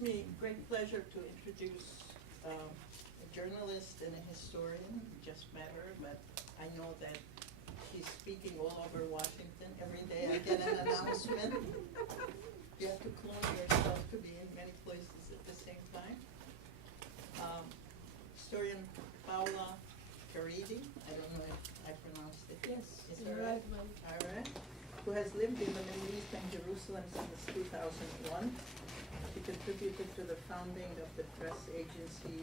gives me great pleasure to introduce a journalist and a historian. Just met her, but I know that she's speaking all over Washington. Every day I get an announcement. You have to clone yourself to be in many places at the same time. Historian Paola Caridi, I don't know if I pronounced it. Yes, Is you're that right, ma'am. All right. Who has lived in the Middle East and Jerusalem since 2001. She contributed to the founding of the press agency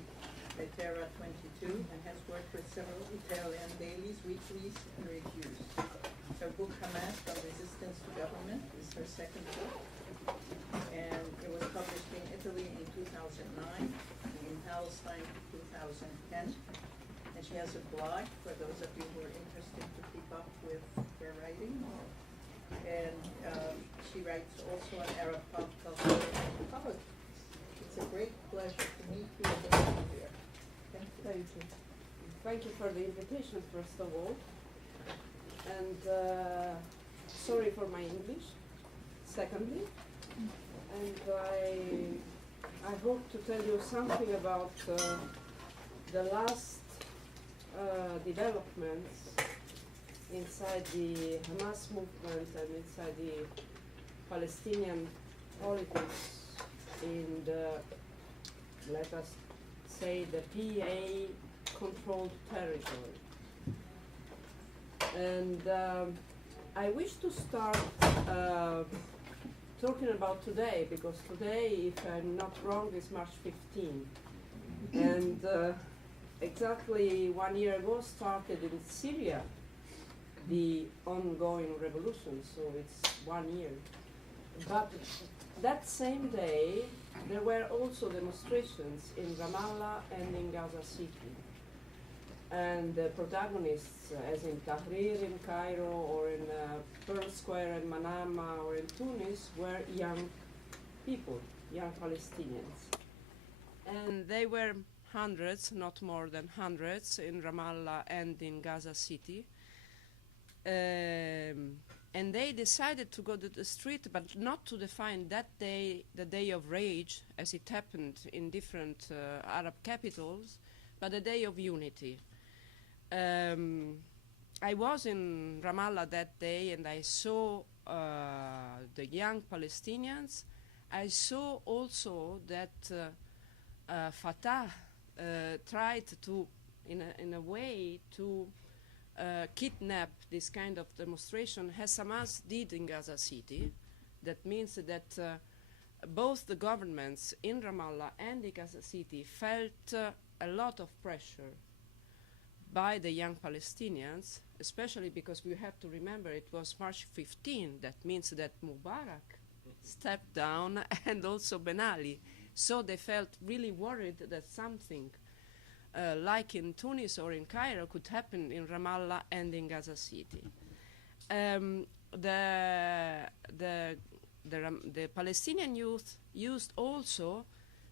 Vetera 22 and has worked with several Italian dailies, weeklies, and reviews. Her book Hamas, From Resistance to Government, is her second book, and it was published in Italy in 2009, and in Palestine in 2010. And she has a blog for those of you who are interested to keep up with her writing. And she writes also on Arab pop culture and politics. It's a great pleasure to meet you and to have you here. Thank you. Thank you. Thank you for the invitation, first of all. And sorry for my English, secondly. And I hope to tell you something about the last developments inside the Hamas movement and inside the Palestinian politics in the, let us say, the PA-controlled territory. And I wish to start talking about today, because today, if I'm not wrong, is March 15. And exactly 1 year ago started in Syria the ongoing revolution, so it's 1 year. But that same day, there were also demonstrations in Ramallah and in Gaza City. And the protagonists, as in Tahrir in Cairo, or in Pearl Square in Manama, or in Tunis, were young people, young Palestinians. And they were hundreds, not more than hundreds, in Ramallah and in Gaza City. And they decided to go to the street, but not to define that day, the day of rage, as it happened in different Arab capitals, but a day of unity. I was in Ramallah that day, and I saw the young Palestinians. I saw also that Fatah tried to, in a way, to kidnap this kind of demonstration, as Hamas did in Gaza City. That means that both the governments in Ramallah and in Gaza City felt a lot of pressure by the young Palestinians, especially because we have to remember it was March 15. That means that Mubarak stepped down and also Ben Ali. So they felt really worried that something like in Tunis or in Cairo could happen in Ramallah and in Gaza City. The Palestinian youth used also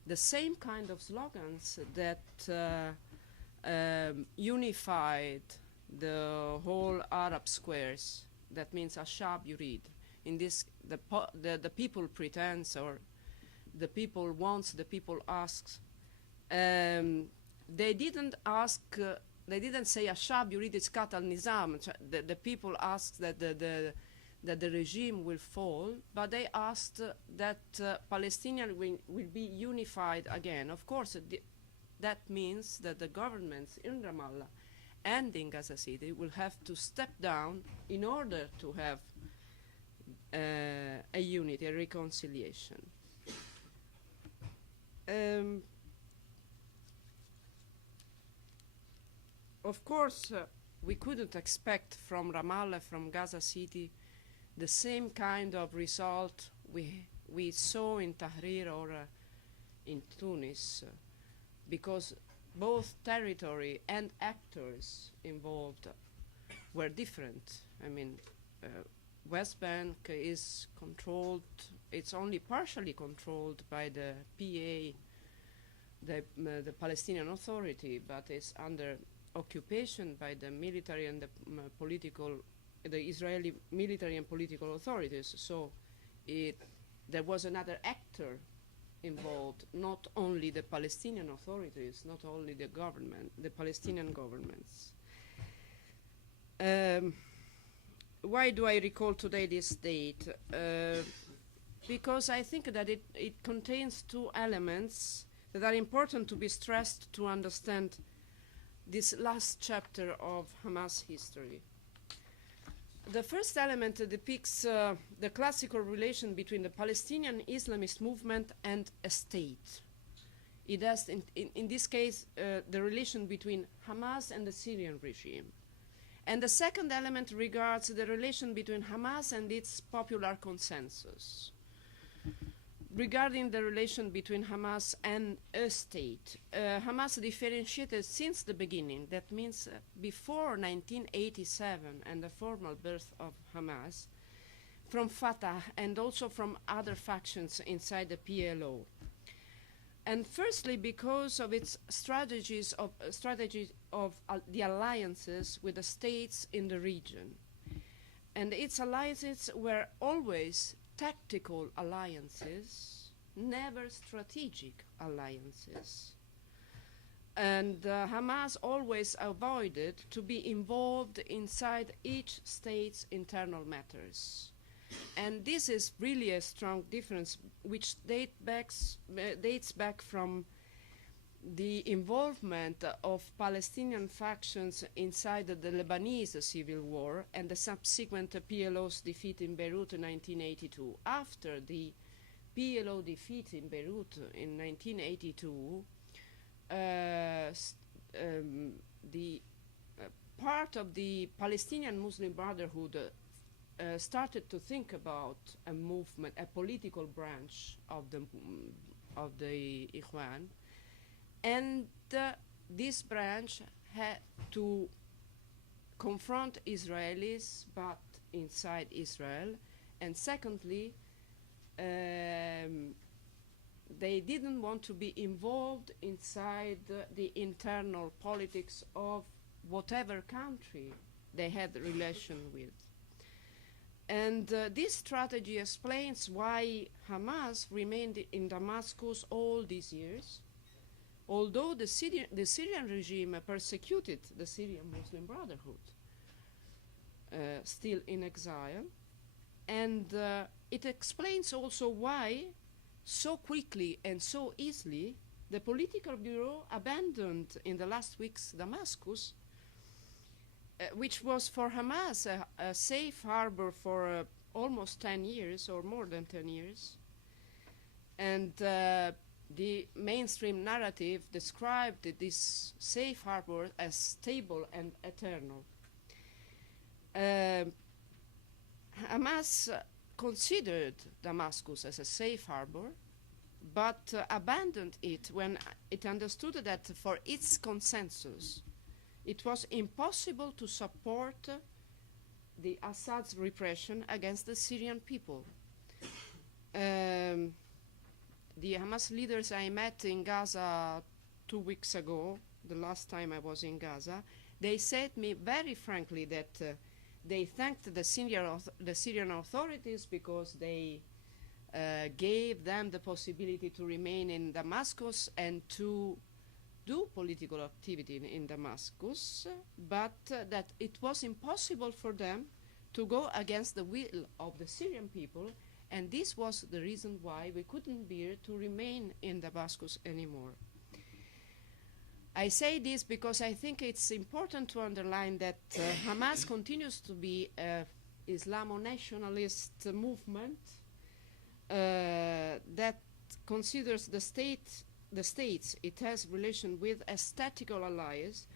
the same kind of slogans that unified the whole Arab squares. That means Ashab Yurid. In this, the people pretends, or the people wants, the people asks. They didn't ask, they didn't say Ashab Yurid Isqat al-Nizam. The people asked that the regime will fall, but they asked that Palestinians will be unified again. Of course, that means that the governments in Ramallah and in Gaza City will have to step down in order to have a unity, a reconciliation. Of course, we couldn't expect from Ramallah, from Gaza City, the same kind of result we saw in Tahrir or in Tunis, because both territory and actors involved were different. I mean, West Bank is controlled, it's only partially controlled by the PA, the Palestinian Authority, but it's under occupation by the military and the Israeli military and political authorities. So there was another actor involved, not only the Palestinian authorities, not only the government, the Palestinian governments. Why do I recall today this date? Because I think that it contains two elements that are important to be stressed to understand this last chapter of Hamas history. The first element depicts the classical relation between the Palestinian Islamist movement and a state. It has, in this case, the relation between Hamas and the Syrian regime. And the second element regards the relation between Hamas and its popular consensus. Regarding the relation between Hamas and a state, Hamas differentiated since the beginning, that means before 1987 and the formal birth of Hamas, from Fatah and also from other factions inside the PLO. And firstly, because of its strategies of the alliances with the states in the region. And its alliances were always tactical alliances, never strategic alliances. And Hamas always avoided to be involved inside each state's internal matters. And this is really a strong difference, which dates back from the involvement of Palestinian factions inside the Lebanese civil war and the subsequent PLO's defeat in Beirut in 1982. After the PLO defeat in Beirut in 1982, the part of the Palestinian Muslim Brotherhood started to think about a movement, a political branch of the Ikhwan, and this branch had to confront Israelis, but inside Israel. And secondly, they didn't want to be involved inside the internal politics of whatever country they had a relation with. And this strategy explains why Hamas remained in Damascus all these years, although the Syrian regime persecuted the Syrian Muslim Brotherhood, still in exile. And it explains also why so quickly and so easily the political bureau abandoned in the last weeks Damascus, which was for Hamas a safe harbor for almost 10 years or more than 10 years. And the mainstream narrative described this safe harbor as stable and eternal. Hamas considered Damascus as a safe harbor, but abandoned it when it understood that for its consensus, it was impossible to support the Assad's repression against the Syrian people. The Hamas leaders I met in Gaza 2 weeks ago, the last time I was in Gaza, they said me very frankly that they thanked the Syrian authorities because they gave them the possibility to remain in Damascus and to do political activity in Damascus, but that it was impossible for them to go against the will of the Syrian people, and this was the reason why we couldn't bear to remain in Damascus anymore. I say this because I think it's important to underline that Hamas continues to be an Islamo-nationalist movement that considers the states it has relation with as statical allies,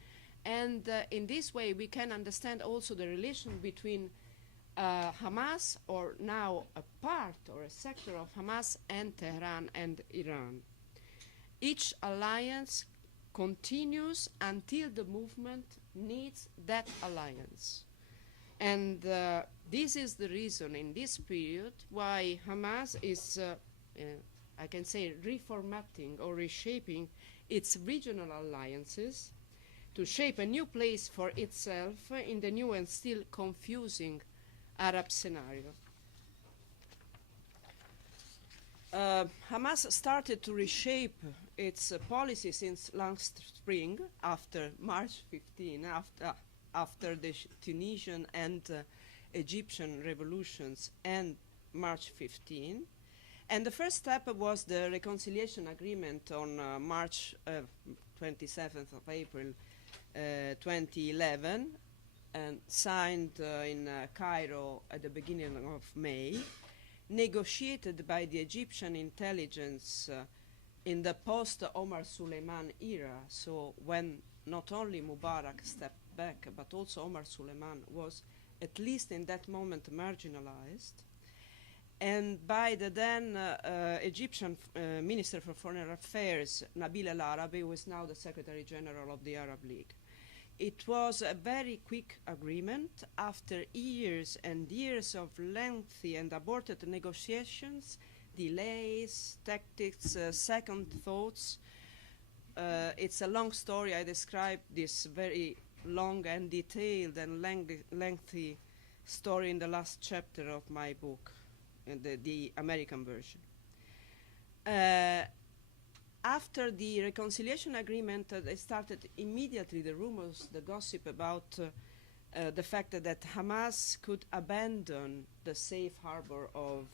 and in this way we can understand also the relation between Hamas, or now a part or a sector of Hamas, and Tehran and Iran. Each alliance continues until the movement needs that alliance. And this is the reason in this period why Hamas is, I can say, reformatting or reshaping its regional alliances to shape a new place for itself in the new and still confusing Arab scenario. Hamas started to reshape its policy since last spring, after March 15, after the Tunisian and Egyptian revolutions and March 15. And the first step was the reconciliation agreement on March 27th of April 2011, and signed in Cairo at the beginning of May, negotiated by the Egyptian intelligence in the post-Omar Suleiman era, so when not only Mubarak stepped back, but also Omar Suleiman was, at least in that moment, marginalized, and by the then Egyptian Minister for Foreign Affairs, Nabil El Arabi, who is now the Secretary General of the Arab League. It was a very quick agreement after years and years of lengthy and aborted negotiations, delays, tactics, second thoughts. It's a long story. I described this very long and detailed and lengthy story in the last chapter of my book, in the American version. After the reconciliation agreement, they started immediately the rumors, the gossip about the fact that Hamas could abandon the safe harbor of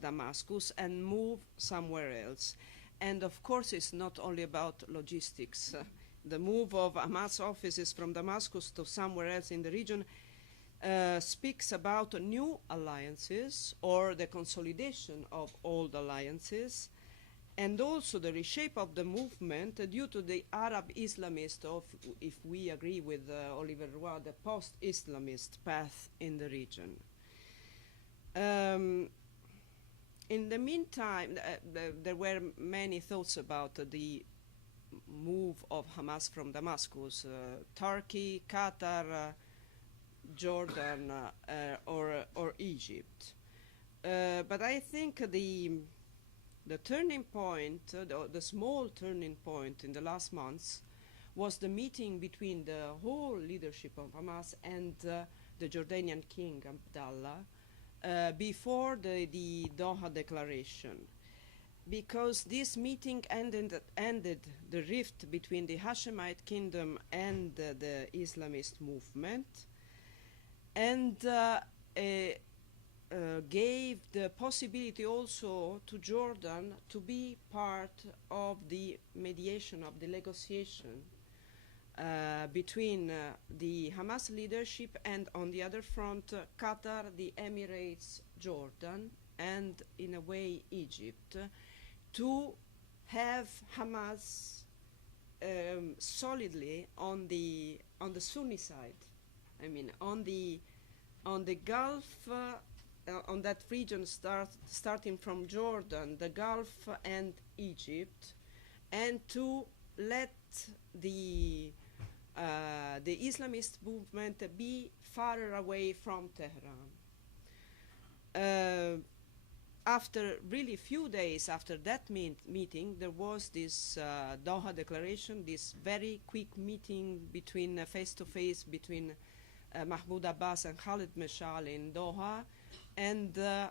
Damascus and move somewhere else. And of course, it's not only about logistics. The move of Hamas offices from Damascus to somewhere else in the region speaks about new alliances or the consolidation of old alliances, and also the reshape of the movement due to the Arab Islamist, of, if we agree with Oliver Roy, the post-Islamist path in the region. In the meantime, there were many thoughts about the move of Hamas from Damascus, Turkey, Qatar, Jordan, or Egypt. But I think the turning point, the small turning point in the last months, was the meeting between the whole leadership of Hamas and the Jordanian king, Abdallah, before the Doha Declaration. Because this meeting ended the rift between the Hashemite kingdom and the Islamist movement, and gave the possibility also to Jordan to be part of the mediation, of the negotiation between the Hamas leadership and, on the other front, Qatar, the Emirates, Jordan, and in a way Egypt, to have Hamas solidly on the Sunni side. I mean, on the Gulf, on that region, starting from Jordan, the Gulf, and Egypt, and to let the Islamist movement be far away from Tehran. After really few days after that meeting, there was this Doha Declaration, this very quick meeting between face-to-face between Mahmoud Abbas and Khalid Meshal in Doha, and the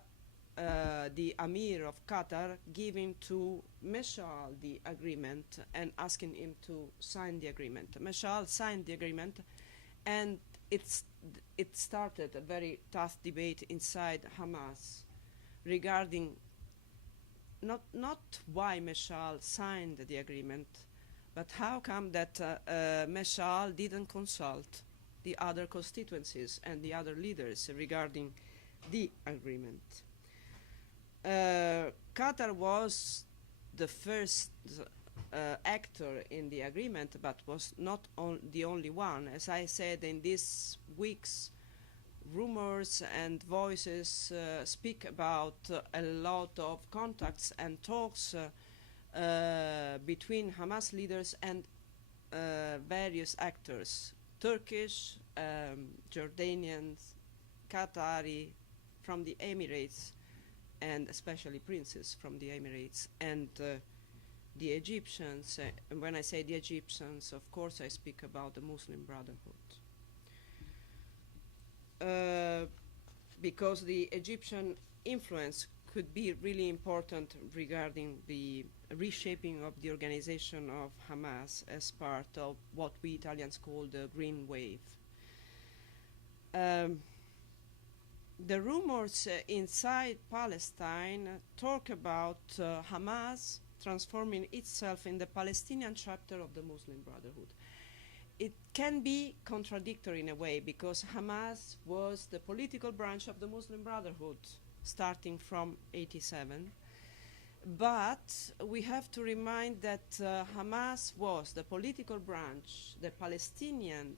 Amir of Qatar giving to Meshal the agreement and asking him to sign the agreement. Meshal signed the agreement, and it started a very tough debate inside Hamas regarding not why Meshal signed the agreement, but how come that Meshal didn't consult the other constituencies and the other leaders regarding the agreement. Qatar was the first actor in the agreement, but was not the only one. As I said, in these weeks, rumors and voices speak about a lot of contacts and talks between Hamas leaders and various actors, Turkish, Jordanians, Qatari, from the Emirates, and especially princes from the Emirates, and the Egyptians. And when I say the Egyptians, of course I speak about the Muslim Brotherhood. Because the Egyptian influence could be really important regarding the reshaping of the organization of Hamas as part of what we Italians call the Green Wave. The rumors inside Palestine talk about Hamas transforming itself in the Palestinian chapter of the Muslim Brotherhood. It can be contradictory in a way because Hamas was the political branch of the Muslim Brotherhood starting from '87. But we have to remind that Hamas was the political branch, the Palestinian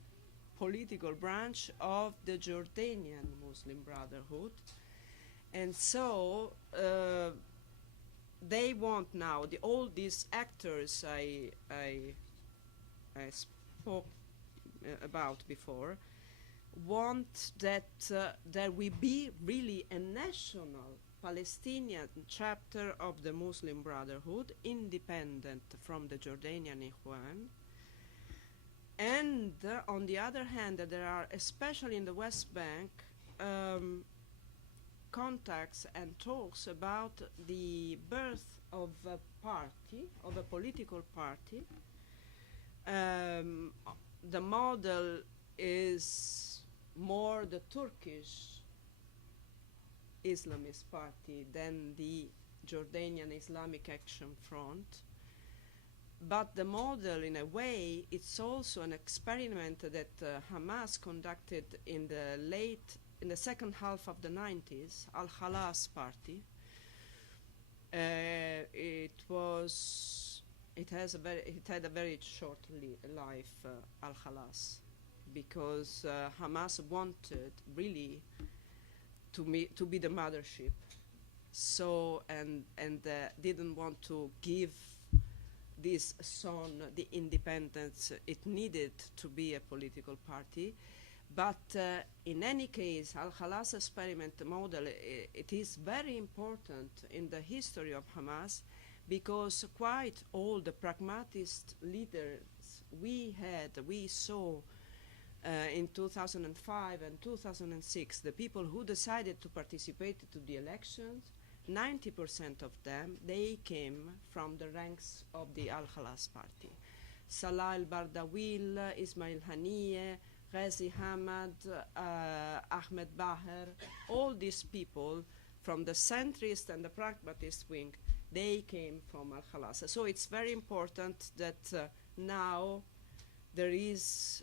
political branch of the Jordanian Muslim Brotherhood. And so they want now, all these actors I spoke about before, want that there will be really a national Palestinian chapter of the Muslim Brotherhood, independent from the Jordanian Ikhwan. And on the other hand, there are, especially in the West Bank, contacts and talks about the birth of a party, of a political party. The model is more the Turkish Islamist party than the Jordanian Islamic Action Front. But the model, in a way, it's also an experiment that Hamas conducted in the second half of the 90s, Al-Khalas party. It had a very short life, Al-Khalas, because Hamas wanted really to be the mothership, so and didn't want to give this son the independence it needed to be a political party. But in any case, Al-Khalas experiment model, it is very important in the history of Hamas, because quite all the pragmatist leaders we saw in 2005 and 2006, the people who decided to participate to the elections, 90% of them, they came from the ranks of the Al-Khalas party. Salah al-Bardawil, Ismail Haniyeh, Ghazi Hamad, Ahmed Baher, all these people from the centrist and the pragmatist wing, they came from Al-Khalas. So it's very important that now there is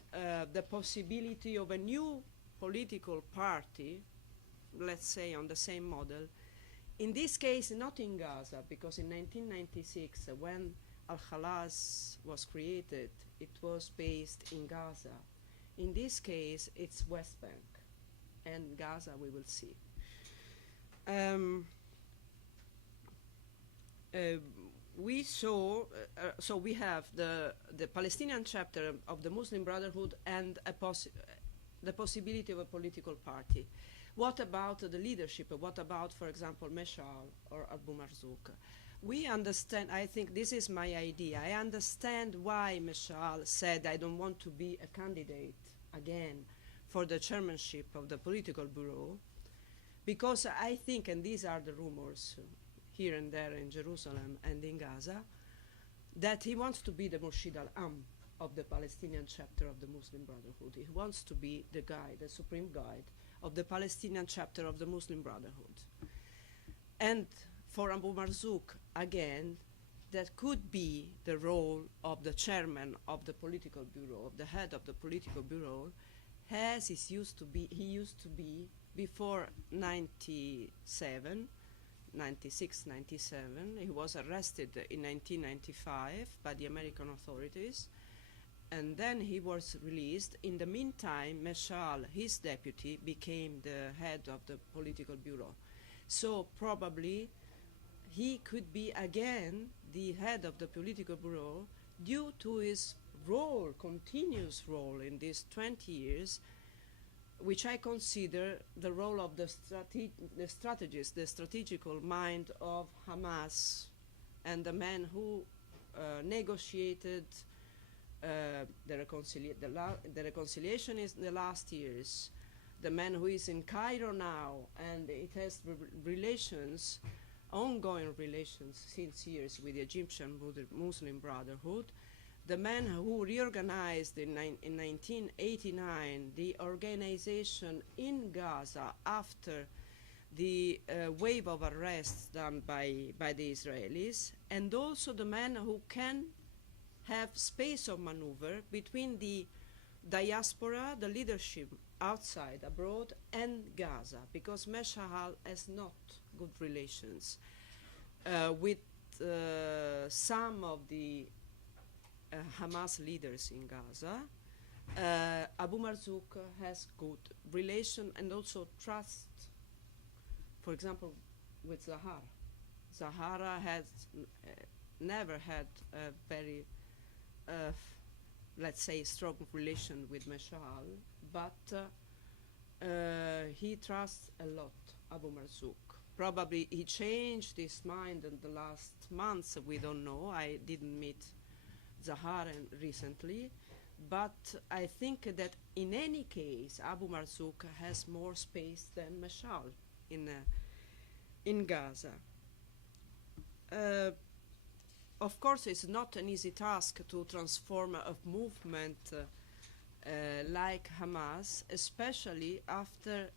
the possibility of a new political party, let's say on the same model. In this case, not in Gaza, because in 1996, when Al-Khalas was created, it was based in Gaza. In this case, it's West Bank, and Gaza we will see. We saw, so we have the Palestinian chapter of the Muslim Brotherhood and the possibility of a political party. What about the leadership? What about, for example, Meshal or Abu Marzouk? We understand, I think this is my idea, I understand why Meshal said, I don't want to be a candidate again for the chairmanship of the political bureau, because I think, and these are the rumors here and there in Jerusalem and in Gaza, that he wants to be the Murshid al-Am of the Palestinian chapter of the Muslim Brotherhood. He wants to be the guide, the supreme guide of the Palestinian chapter of the Muslim Brotherhood. And for Abu Marzouk, again, that could be the role of the chairman of the political bureau, of the head of the political bureau, as he used to be before 97, 96, 97. He was arrested in 1995 by the American authorities, and then he was released. In the meantime, Meshal, his deputy, became the head of the political bureau. So probably he could be again the head of the political bureau due to his role, continuous role in these 20 years, which I consider the role of the strategist, the strategical mind of Hamas, and the man who negotiated the reconciliation in the last years, the man who is in Cairo now, and it has relations, ongoing relations since years with the Egyptian Muslim Brotherhood, the man who reorganized in 1989 the organization in Gaza after the wave of arrests done by the Israelis, and also the man who can have space of maneuver between the diaspora, the leadership outside, abroad, and Gaza, because Meshal has not good relations with some of the Hamas leaders in Gaza. Abu Marzouk has good relation and also trust, for example, with Zahara. Zahara has never had a very, let's say, strong relation with Meshal, but he trusts a lot Abu Marzouk. Probably he changed his mind in the last months, we don't know. I didn't meet Zahara recently, but I think that in any case, Abu Marzouk has more space than Meshal in Gaza. Of course, it's not an easy task to transform a movement like Hamas, especially after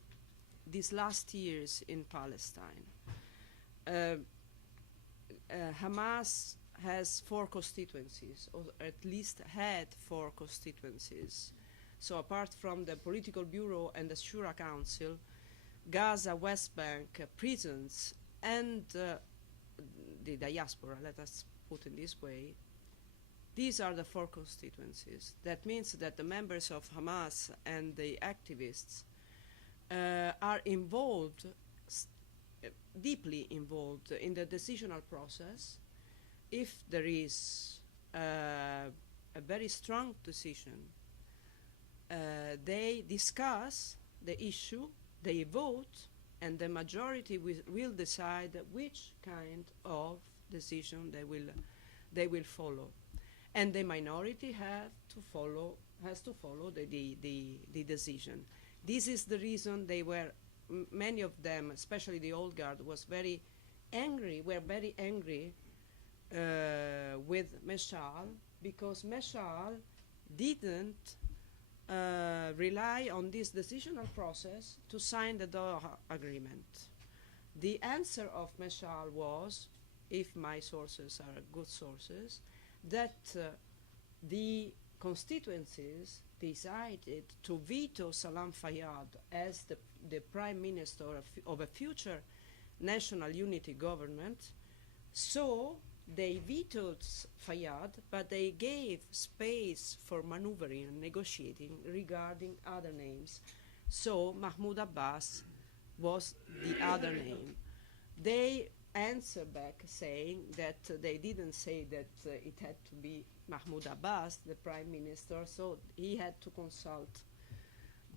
these last years in Palestine. Hamas has 4 constituencies, or at least had 4 constituencies. So apart from the Political Bureau and the Shura Council, Gaza, West Bank, prisons, and the diaspora, let us put it this way, these are the 4 constituencies. That means that the members of Hamas and the activists are involved, deeply involved in the decisional process. If there is a very strong decision, they discuss the issue, they vote, and the majority will decide which kind of decision they will follow, and the minority has to follow the decision. This is the reason they were, many of them, especially the old guard, were very angry with Meshal, because Meshal didn't rely on this decisional process to sign the Doha agreement. The answer of Meshal was, if my sources are good sources, that the constituencies decided to veto Salam Fayyad as the prime minister of a future national unity government. So they vetoed Fayyad, but they gave space for maneuvering and negotiating regarding other names. So Mahmoud Abbas was the other name. They answer back saying that they didn't say that it had to be Mahmoud Abbas, the prime minister, so he had to consult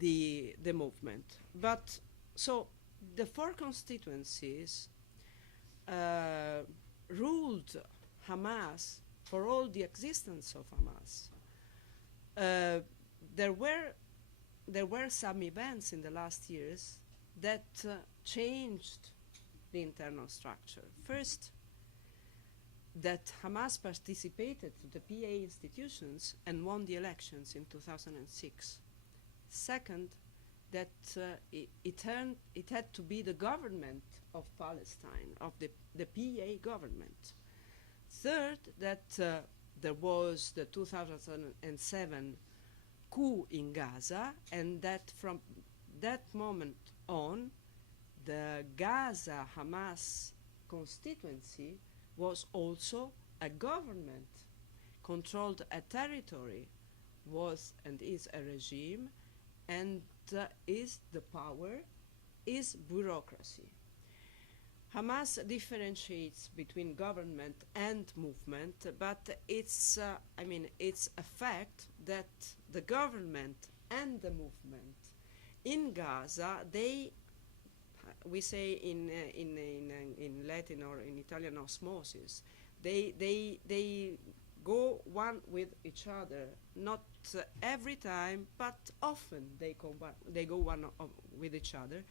the movement. But so the 4 constituencies ruled Hamas for all the existence of Hamas. There were some events in the last years that changed the internal structure. First, that Hamas participated to the PA institutions and won the elections in 2006. Second, that it had to be the government of Palestine, of the PA government. Third, that there was the 2007 coup in Gaza, and that from that moment on, the Gaza Hamas constituency was also a government, controlled a territory, was and is a regime, and is the power, is bureaucracy. Hamas differentiates between government and movement, but it's a fact that the government and the movement in Gaza, we say in Latin or in Italian osmosis, they go one with each other, not every time, but often they go one with each other.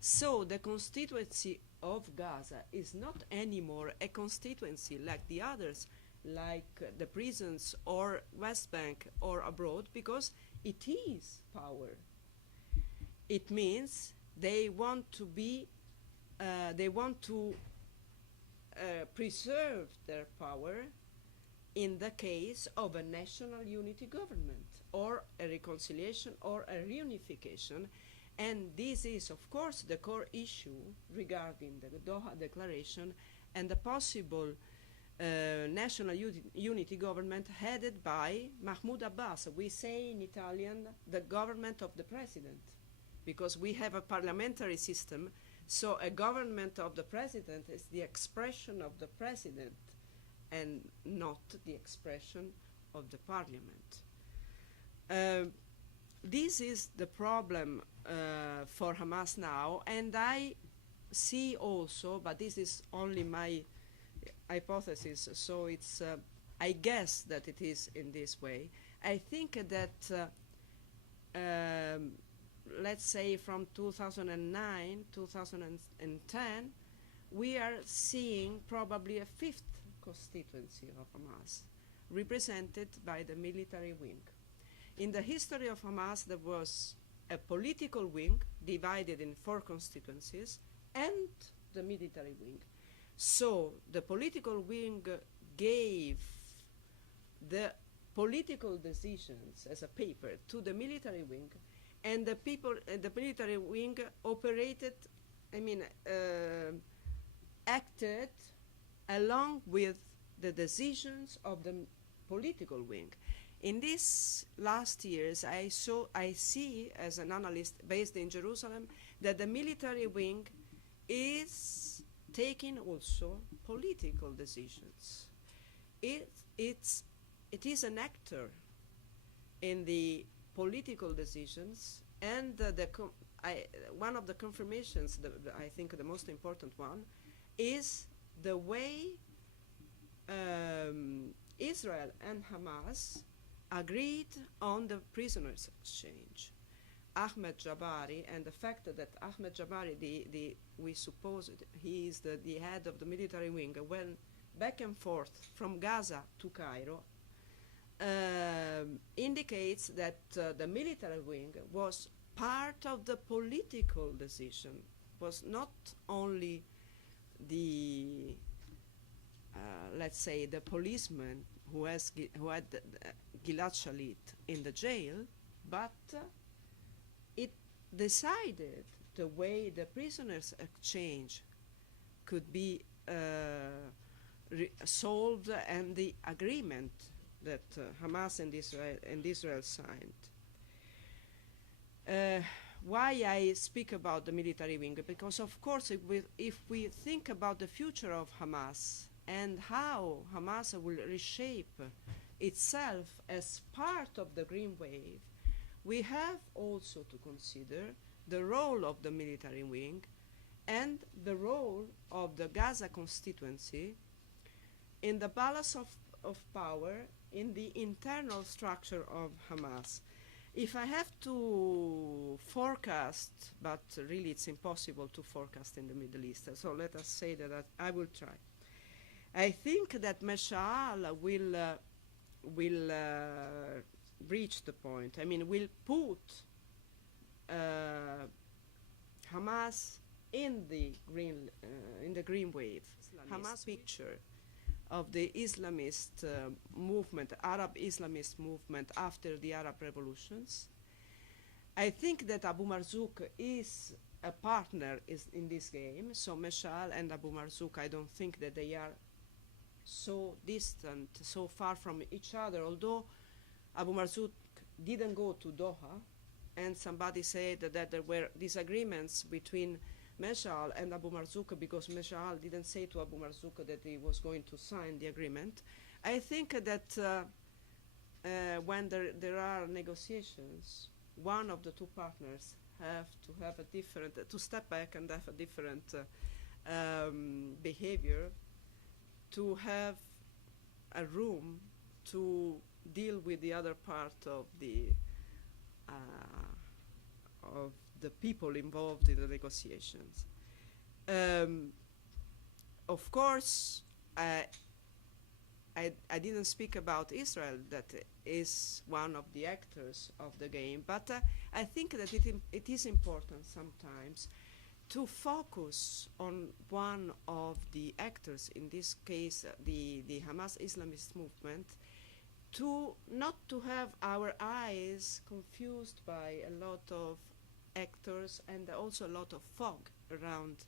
So the constituency of Gaza is not anymore a constituency like the others, like the prisons or West Bank or abroad, because it is power. It means they want to be, preserve their power in the case of a national unity government or a reconciliation or a reunification. And this is, of course, the core issue regarding the Doha Declaration and the possible national unity government headed by Mahmoud Abbas. We say in Italian, the government of the president, because we have a parliamentary system, so a government of the president is the expression of the president and not the expression of the parliament. This is the problem for Hamas now, and I see also, but this is only my hypothesis, so it's, I guess that it is in this way. I think that, let's say from 2009, 2010, we are seeing probably a fifth constituency of Hamas, represented by the military wing. In the history of Hamas, there was a political wing divided in 4 constituencies and the military wing. So the political wing gave the political decisions as a paper to the military wing, and the military wing operated, acted along with the decisions of the political wing. In these last years, I see, as an analyst based in Jerusalem, that the military wing is taking also political decisions. It is an actor in the political decisions, and one of the confirmations, I think the most important one, is the way Israel and Hamas agreed on the prisoners exchange. Ahmed Jabari, and the fact that Ahmed Jabari, we suppose he is the head of the military wing, went back and forth from Gaza to Cairo, indicates that the military wing was part of the political decision, was not only the, let's say, the policeman who had Gilad Shalit in the jail, but it decided the way the prisoners exchange could be solved, and the agreement that Hamas and Israel signed. Why I speak about the military wing? Because of course, if we think about the future of Hamas and how Hamas will reshape itself as part of the Green Wave, we have also to consider the role of the military wing and the role of the Gaza constituency in the balance of power in the internal structure of Hamas. If I have to forecast, but really it's impossible to forecast in the Middle East, so let us say that I will try. I think that Mashal will reach the point. Will put Hamas in the green wave. Hamas picture of the Islamist movement, Arab Islamist movement after the Arab revolutions. I think that Abu Marzouk is a partner in this game. So Mashal and Abu Marzouk, I don't think that they are so distant, so far from each other, although Abu Marzouk didn't go to Doha, and somebody said that there were disagreements between Mashal and Abu Marzouk because Mashal didn't say to Abu Marzouk that he was going to sign the agreement. I think that when there are negotiations, one of the two partners have to have to step back and have a different behavior, to have a room to deal with the other part of the people involved in the negotiations. Of course, I didn't speak about Israel, that is one of the actors of the game, but I think that it is important sometimes to focus on one of the actors, in this case the Hamas Islamist movement, to not to have our eyes confused by a lot of actors and also a lot of fog around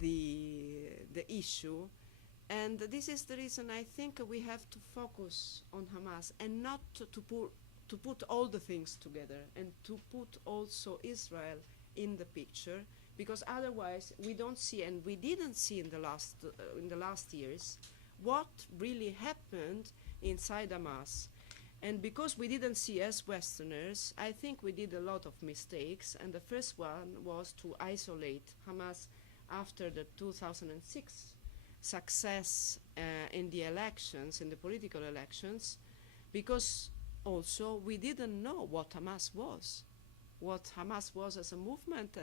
the issue. And this is the reason I think we have to focus on Hamas and not to put all the things together, and to put also Israel in the picture, because otherwise we don't see, and we didn't see in the last years, what really happened inside Hamas. And because we didn't see as Westerners, I think we did a lot of mistakes, and the first one was to isolate Hamas after the 2006 success in the elections, in the political elections, because also we didn't know what Hamas was as a movement,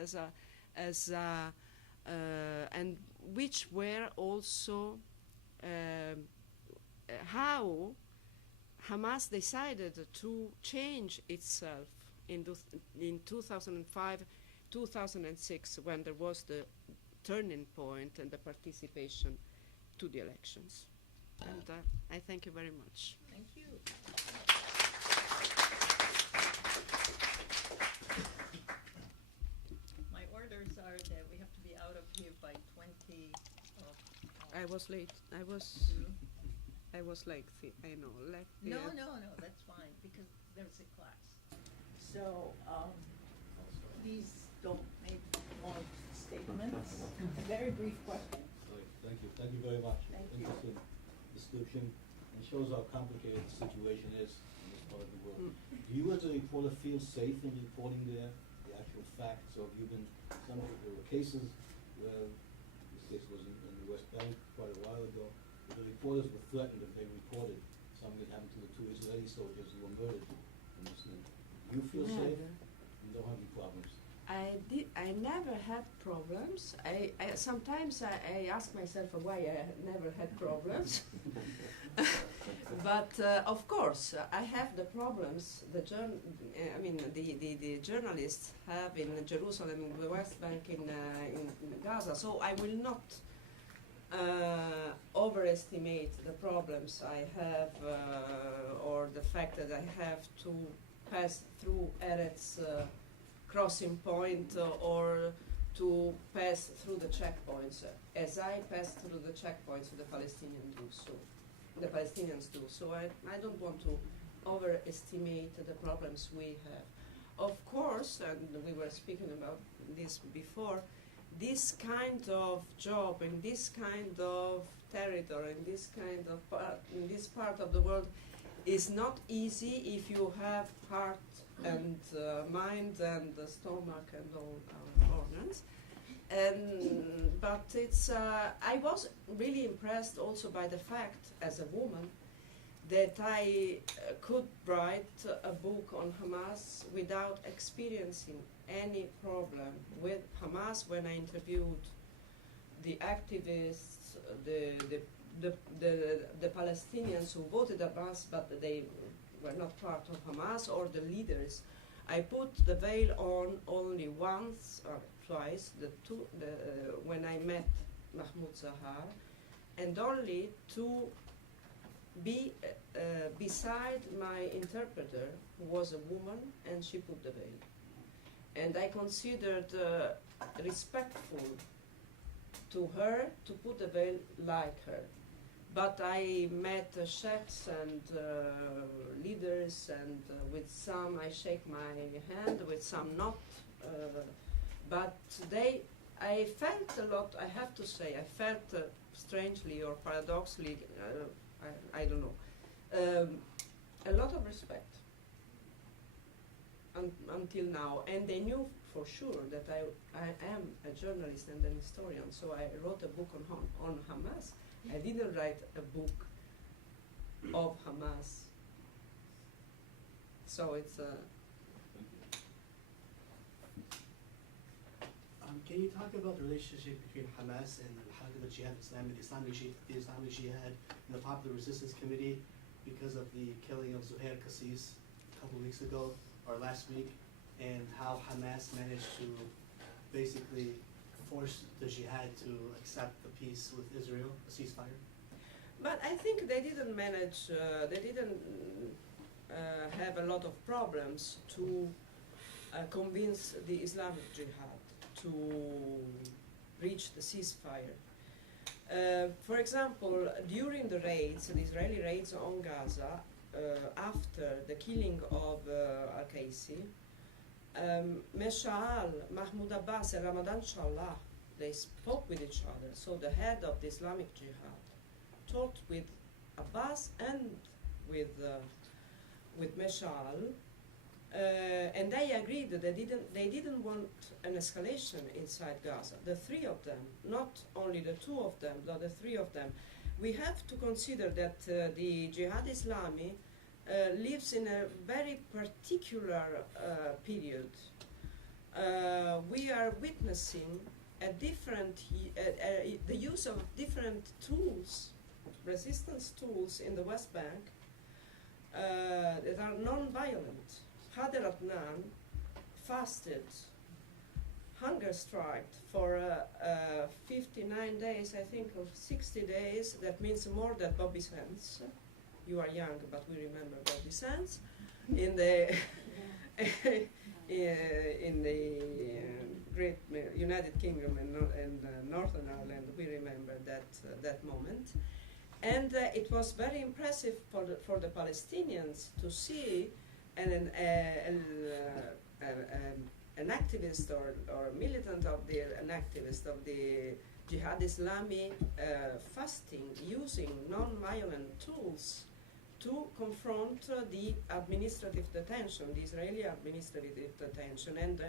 and which were also how Hamas decided to change itself in 2005, 2006, when there was the turning point and the participation to the elections. And I thank you very much. Thank you. My orders are that we have to be out of here by 20 of... I was late. I was like, I know. Like, No, that's fine, because there's a class. So, please don't make long statements. A very brief question. Thank you very much. Thank you. Interesting description, and shows how complicated the situation is in this part of the world. Do you as a reporter feel safe in reporting the actual facts? Or have you been, there were cases where, this case was in the West Bank quite a while ago, where the reporters were threatened if they reported something that happened to the 2 Israeli soldiers who were murdered in this thing. Do you feel safe? You don't have any problems? I never had problems. Sometimes I ask myself why I never had problems. But of course, I have the problems the journalists have in Jerusalem, in the West Bank, in Gaza. So I will not overestimate the problems I have, or the fact that I have to pass through Eretz crossing point, or to pass through the checkpoints, as I pass through the checkpoints the Palestinians do. So I don't want to overestimate the problems we have. Of course, and we were speaking about this before, this kind of job in this kind of territory, in this kind of in this part of the world, is not easy if you have heart and mind and the stomach and all organs. But it's I was really impressed also by the fact, as a woman, that I could write a book on Hamas without experiencing any problem with Hamas when I interviewed the activists, the Palestinians who voted Hamas, but they were not part of Hamas, or the leaders. I put the veil on only once or twice, when I met Mahmoud Zahar, and only to be beside my interpreter, who was a woman, and she put the veil. And I considered respectful to her to put the veil like her. But I met chefs and leaders, and with some I shake my hand, with some not. But I felt a lot, I have to say, I felt strangely or paradoxically, I don't know, a lot of respect until now. And they knew for sure that I am a journalist and an historian, so I wrote a book on Hamas. I didn't write a book of Hamas. So it's Can you talk about the relationship between Hamas and the Jihad Islamic, the Islamic Jihad, and the Popular Resistance Committee because of the killing of Zuhair Qassis a couple weeks ago, or last week, and how Hamas managed to basically force the Jihad to accept the peace with Israel, a ceasefire? But I think they didn't manage, they didn't have a lot of problems to convince the Islamic Jihad to reach the ceasefire. For example, during the raids, the Israeli raids on Gaza, after the killing of al-Qaisi, Mesha'al, Mahmoud Abbas, and Ramadan Shallah, they spoke with each other. So the head of the Islamic Jihad talked with Abbas and with Mesha'al, and they agreed that they didn't want an escalation inside Gaza. The three of them, not only the two of them, but the three of them. We have to consider that the Jihad Islami lives in a very particular period. We are witnessing a different, the use of different tools, resistance tools in the West Bank that are non-violent. Khader Adnan fasted, hunger striked for 59 days, I think, or 60 days. That means more than Bobby Sands. You are young, but we remember Bobby Sands in the in the great United Kingdom and Northern Ireland. We remember that moment, and it was very impressive for the Palestinians to see an activist or militant of an activist of the Jihad Islami fasting, using non-violent tools to confront the administrative detention, the Israeli administrative detention. And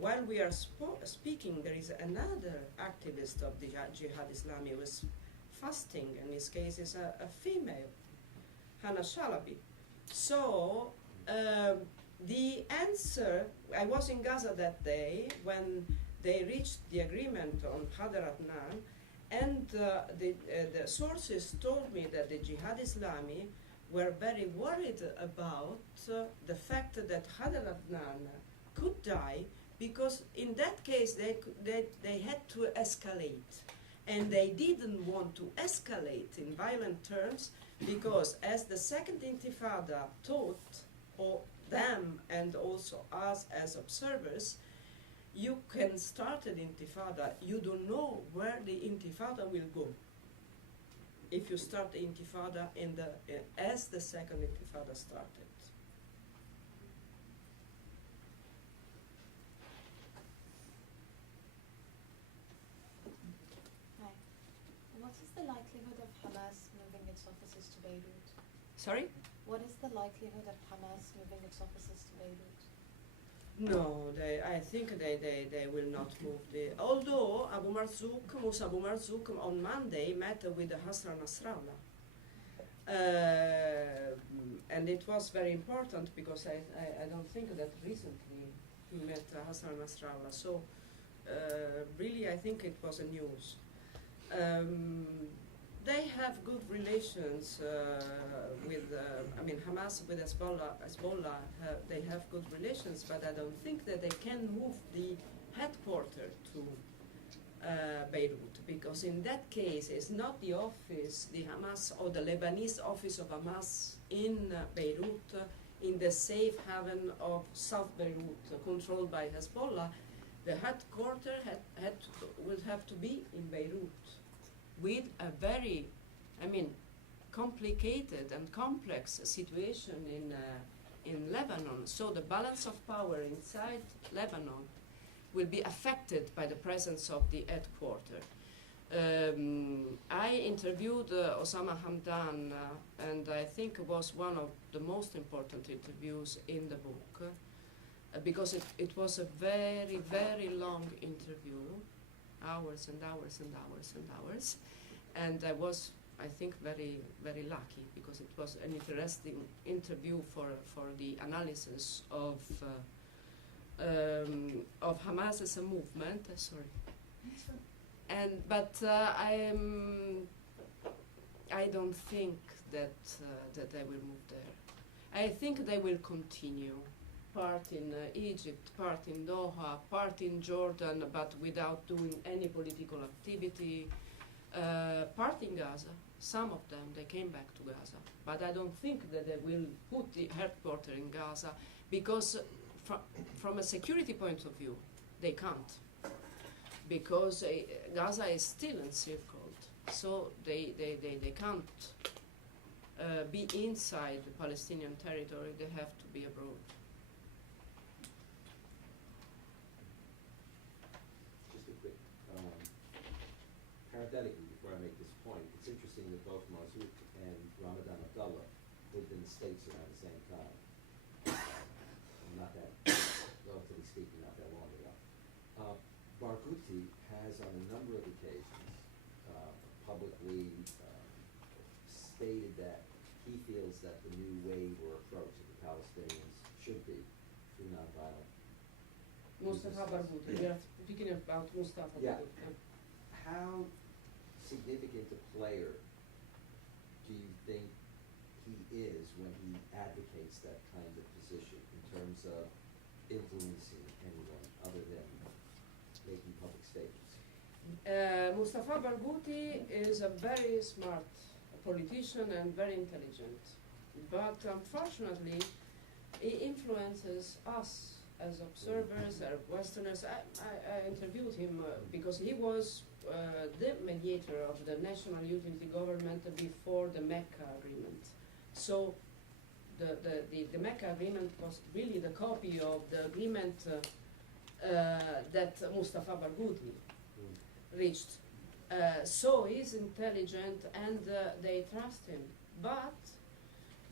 while we are speaking, there is another activist of the Jihad Islami who is fasting, and in his case is a female, Hannah Shalabi. So the answer, I was in Gaza that day when they reached the agreement on Khader Adnan, and the sources told me that the Jihad Islami were very worried about the fact that Khader Adnan could die, because in that case they had to escalate. And they didn't want to escalate in violent terms, because as the Second Intifada taught them and also us as observers, you can start an intifada. You don't know where the intifada will go. If you start the intifada as the Second Intifada started. Hi. What is the likelihood of Hamas moving its offices to Beirut? Sorry? What is the likelihood of Hamas moving its offices to Beirut? No, I think they will not move. Although Musa Abu Marzouk on Monday met with Hassan Nasrallah. And it was very important, because I don't think that recently he met Hassan Nasrallah. So really I think it was a news. They have good relations with, Hamas with Hezbollah, they have good relations, but I don't think that they can move the headquarters to Beirut, because in that case it's not the office, the Hamas or the Lebanese office of Hamas in Beirut, in the safe haven of South Beirut, controlled by Hezbollah. The headquarters will have to be in Beirut, with a very, complicated and complex situation in Lebanon. So the balance of power inside Lebanon will be affected by the presence of the headquarters. I interviewed Osama Hamdan, and I think it was one of the most important interviews in the book, because it was a very, very long interview, hours and hours and hours and hours, and I was I think, very, very lucky, because it was an interesting interview for the analysis of Hamas as a movement. Sorry. But I don't think that they will move there. I think they will continue, part in Egypt, part in Doha, part in Jordan, but without doing any political activity, part in Gaza. Some of them, they came back to Gaza, but I don't think that they will put the headquarters in Gaza, because from a security point of view, they can't, because Gaza is still encircled, so they can't be inside the Palestinian territory. They have to be abroad. Just a quick parenthetically before I make this point, it's interesting that both Marzouk and Ramadan Abdullah lived in the States around the same time. Not that, relatively speaking, not that long ago. Barghouti has on a number of occasions publicly stated that he feels that the new wave or approach that the Palestinians should be through nonviolent. Mustafa Barghouti. We are speaking about Mustafa Yeah. Barghouti. How significant a player do you think he is when he advocates that kind of position in terms of influencing anyone other than making public statements? Mustafa Barghouti is a very smart politician and very intelligent, but unfortunately he influences us as observers, as Westerners. I interviewed him because he was the mediator of the National Unity Government before the Mecca Agreement. So the Mecca Agreement was really the copy of the agreement that Mustafa Barghouti reached. So he's intelligent and they trust him, but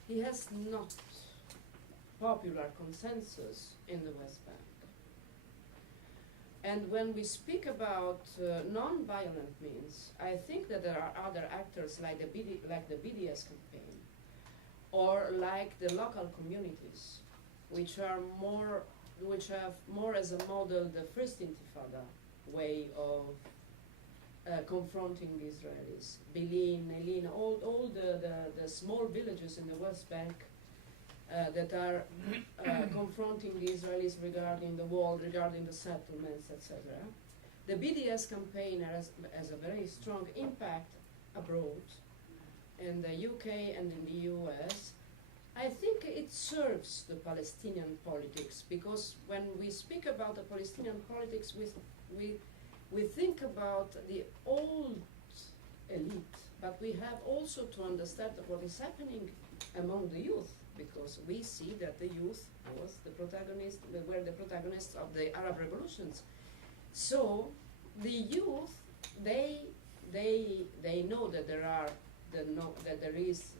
he has not popular consensus in the West Bank. And when we speak about non-violent means, I think that there are other actors like the BDS campaign, or like the local communities, which have more as a model the first Intifada way of confronting the Israelis. Bilin, Elin, all the small villages in the West Bank that are confronting the Israelis regarding the wall, regarding the settlements, etc. The BDS campaign has a very strong impact abroad, in the UK and in the US. I think it serves the Palestinian politics, because when we speak about the Palestinian politics, we think about the old elite, but we have also to understand what is happening among the youth, because we see that the youth were the protagonists of the Arab revolutions. So the youth, they know that there is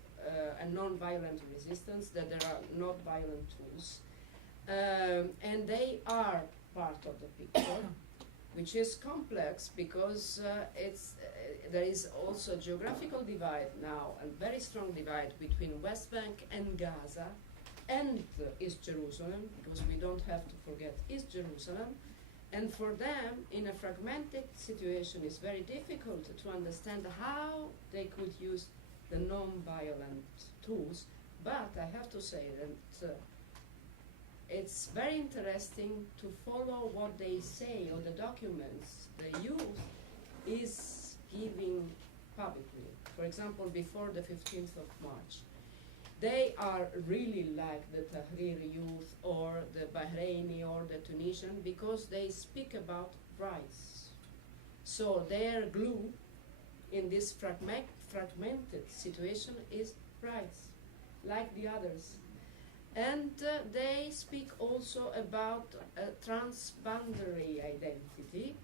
a non-violent resistance, that there are not violent tools, and they are part of the picture, which is complex because there is also a geographical divide now, a very strong divide between West Bank and Gaza and East Jerusalem, because we don't have to forget East Jerusalem. And for them, in a fragmented situation, it's very difficult to understand how they could use the non-violent tools. But I have to say that it's very interesting to follow what they say or the documents the youth is giving publicly. For example, before the 15th of March, they are really like the Tahrir youth or the Bahraini or the Tunisian, because they speak about rights. So their glue in this fragmented situation is rights, like the others. And they speak also about a transboundary identity,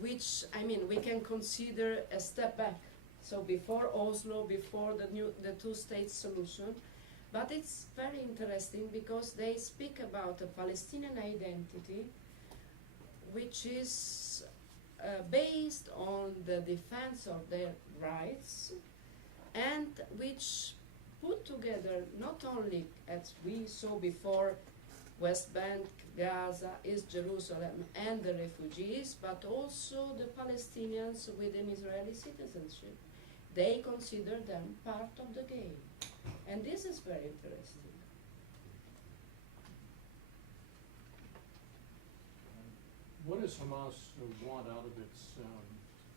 which, I mean, we can consider a step back. So before Oslo, before the two-state solution, but it's very interesting because they speak about a Palestinian identity which is based on the defense of their rights, and which put together not only, as we saw before, West Bank, Gaza, East Jerusalem, and the refugees, but also the Palestinians with an Israeli citizenship. They consider them part of the game. And this is very interesting. What does Hamas want out of its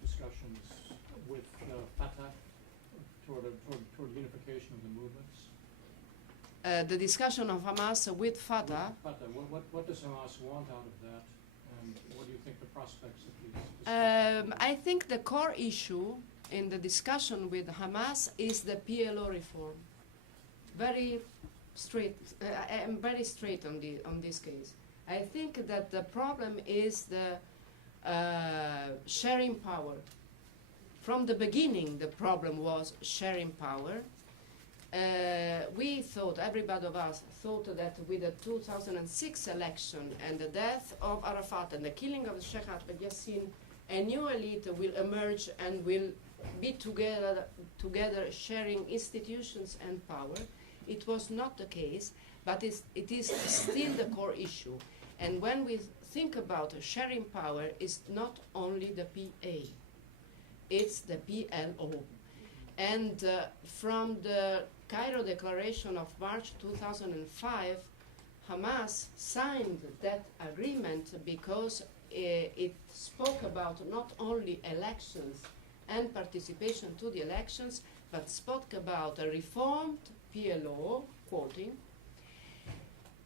discussions with Fatah toward unification of the movements? The discussion of Hamas with Fatah. Fatah, what does Hamas want out of that, and what do you think the prospects of these discussions? I think the core issue in the discussion with Hamas is the PLO reform. Very straight. I'm very straight on this case. I think that the problem is the sharing power. From the beginning, the problem was sharing power. We thought, everybody of us thought that with the 2006 election and the death of Arafat and the killing of Sheikh Ahmed Yassin, a new elite will emerge and will be together sharing institutions and power. It was not the case, but it is still the core issue. And when we think about sharing power, it's not only the PA, it's the PLO. And from the Cairo Declaration of March 2005, Hamas signed that agreement because it spoke about not only elections and participation to the elections, but spoke about a reformed PLO, quoting,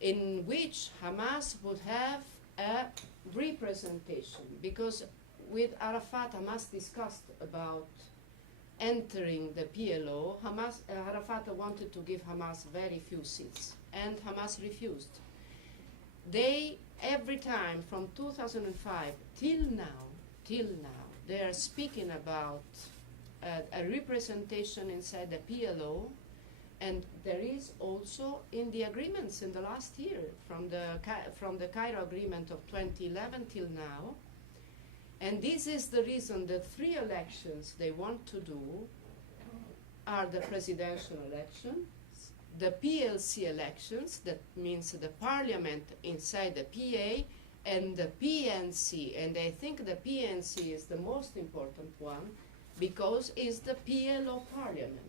in which Hamas would have a representation. Because with Arafat, Hamas discussed about entering the PLO. Arafat wanted to give Hamas very few seats, and Hamas refused. They, every time from 2005 till now, they are speaking about a representation inside the PLO, and there is also in the agreements in the last year, from the Cairo agreement of 2011 till now. And this is the reason the three elections they want to do are the presidential elections, the PLC elections, that means the parliament inside the PA, and the PNC. And I think the PNC is the most important one because it's the PLO parliament.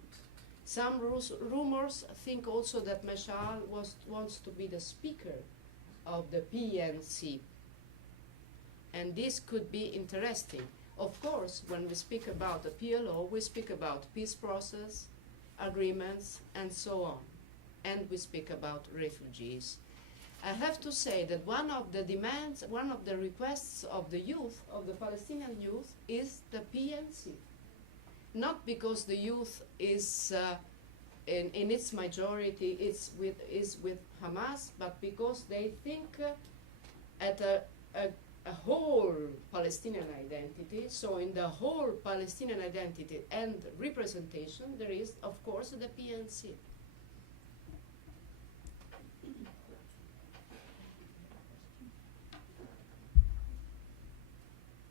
Some rumors think also that Mashal wants to be the speaker of the PNC. And this could be interesting. Of course, when we speak about the PLO, we speak about peace process, agreements, and so on. And we speak about refugees. I have to say that one of the demands, one of the requests of the youth, of the Palestinian youth, is the PNC. Not because the youth is, in its majority, is with Hamas, but because they think at a whole Palestinian identity. So in the whole Palestinian identity and representation, there is, of course, the PNC.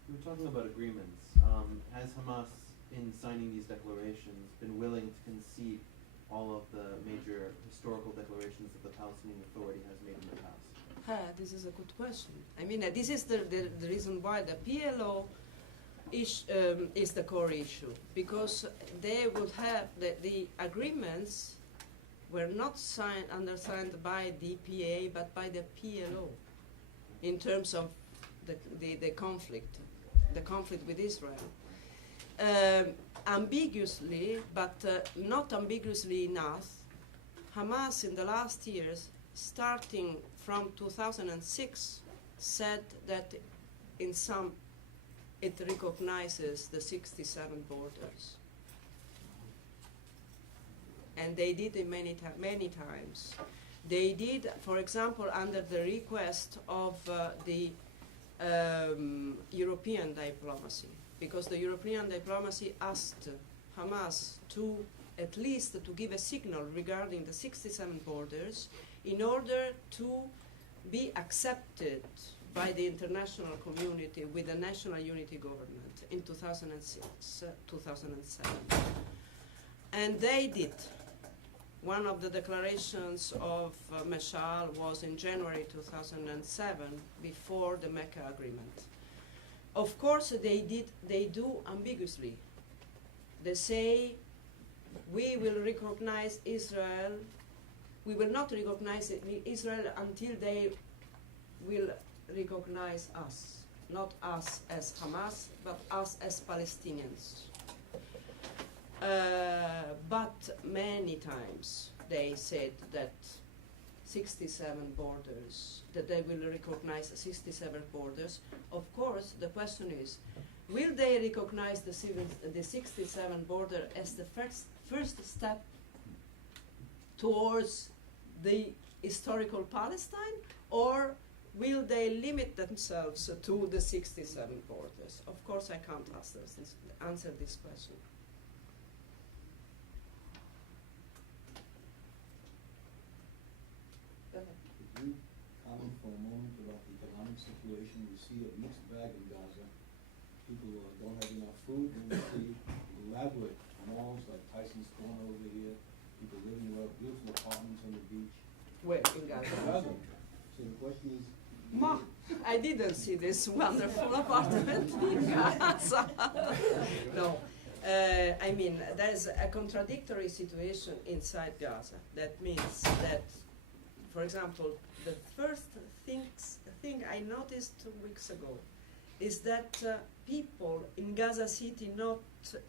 We were talking about agreements. Has Hamas, in signing these declarations, been willing to concede all of the major historical declarations that the Palestinian Authority has made in the past? This is a good question. I mean, this is the reason why the PLO is the core issue, because they would have the agreements were not undersigned by the PA but by the PLO in terms of the conflict with Israel. Ambiguously, but not ambiguously enough, Hamas in the last years, starting from 2006, said that in some it recognizes the 67 borders. And they did it many times. They did, for example, under the request of the European diplomacy, because the European diplomacy asked Hamas to at least to give a signal regarding the 67 borders in order to be accepted by the international community with a national unity government in 2006, 2007. And they did. One of the declarations of Meshal was in January 2007, before the Mecca Agreement. Of course, they do ambiguously. They say, we will recognize Israel, we will not recognize Israel until they will recognize us. Not us as Hamas, but us as Palestinians. But many times they said that 67 borders, that they will recognize 67 borders. Of course, the question is, will they recognize the 67 border as the first step towards the historical Palestine, or will they limit themselves to the 67 borders? Of course, I can't answer this question. Go ahead. Could you comment for a moment about the economic situation? We see a mixed bag in Gaza. People don't have enough food, and we see elaborate malls like Tyson's Corner over here. People living in beautiful apartments on the beach. Where in Gaza? Gaza. So the question is, Ma, I didn't see this wonderful apartment in Gaza. No, I mean, there's a contradictory situation inside Gaza. That means that, for example, the first thing I noticed 2 weeks ago is that people in Gaza City, not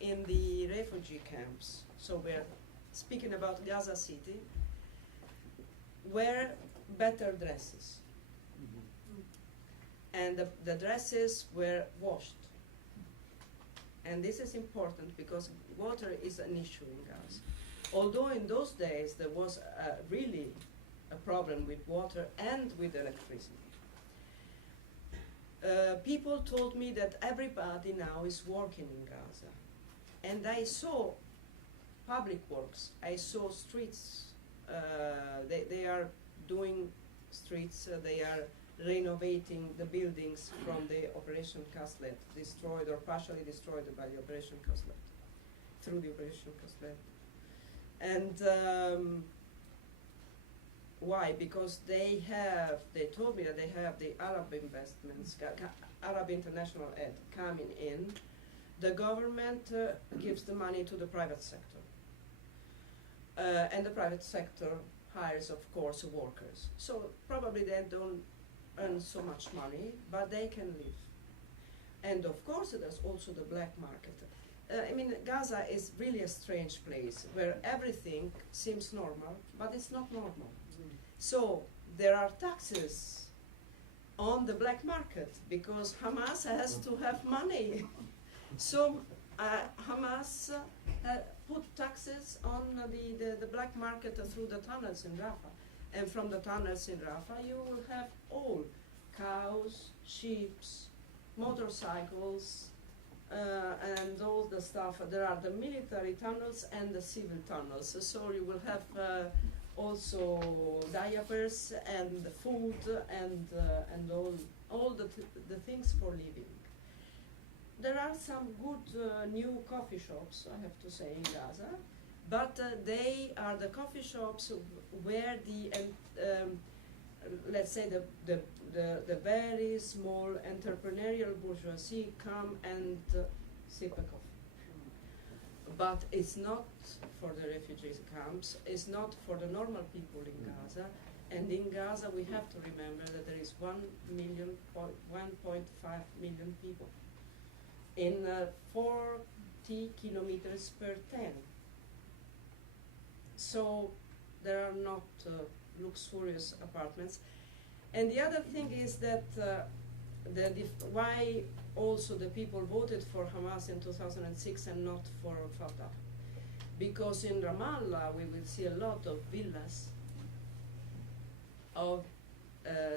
in the refugee camps, so we're speaking about Gaza City, wear better dresses. And the dresses were washed. And this is important because water is an issue in Gaza. Although in those days there was really a problem with water and with electricity. People told me that everybody now is working in Gaza. And I saw public works, I saw streets, they are doing streets, they are renovating the buildings from the Operation Kaslet, destroyed or partially destroyed by the Operation Kaslet, through the Operation Kaslet. And why? Because they told me that they have the Arab investments, Arab international aid coming in. The government gives the money to the private sector. And the private sector hires, of course, workers. So probably they don't earn so much money, but they can live. And of course, there's also the black market. I mean, Gaza is really a strange place where everything seems normal, but it's not normal. So there are taxes on the black market because Hamas has to have money. So Hamas put taxes on the black market through the tunnels in Rafah. And from the tunnels in Rafah, you will have all cows, sheep, motorcycles, and all the stuff. There are the military tunnels and the civil tunnels. So you will have also diapers and food and all the things for living. There are some good new coffee shops, I have to say, in Gaza. But they are the coffee shops where the, let's say, the very small entrepreneurial bourgeoisie come and sip a coffee. But it's not for the refugee camps, it's not for the normal people in Gaza. And in Gaza, we have to remember that there is 1.5 million people in 40 kilometers per 10. So there are not luxurious apartments. And the other thing is that why also the people voted for Hamas in 2006 and not for Fatah. Because in Ramallah we will see a lot of villas of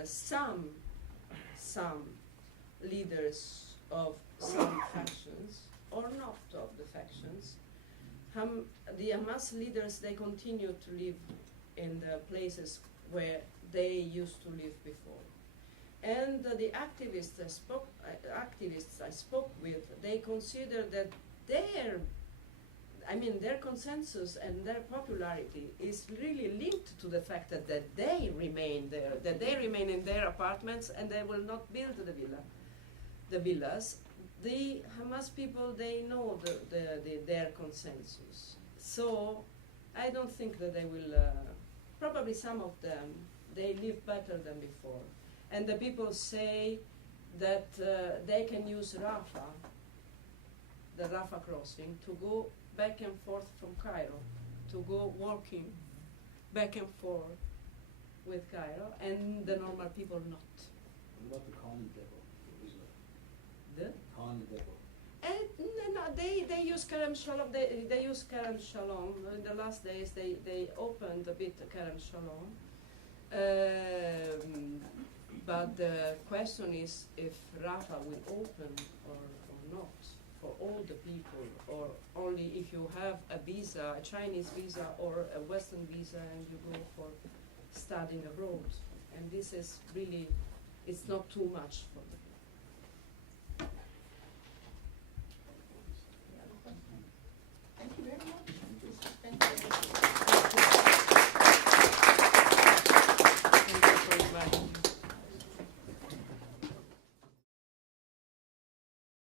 some leaders of some factions, or not of the factions. The Hamas leaders, they continue to live in the places where they used to live before. And the activists I spoke with, they consider that I mean, their consensus and their popularity is really linked to the fact that they remain there, that they remain in their apartments and they will not build the villas. The Hamas people, they know their consensus. So I don't think that they will, probably some of them, they live better than before. And the people say that they can use Rafah, the Rafah crossing, to go back and forth from Cairo, to go walking back and forth with Cairo, and the normal people not. What about the Khan depot in Israel? The? Khan depot. And no, they use Kerem Shalom. They use Kerem Shalom. In the last days, they opened a bit Kerem Shalom. But the question is if Rafah will open or not for all the people, or only if you have a visa, a Chinese visa or a Western visa, and you go for studying abroad. And this is really, it's not too much for the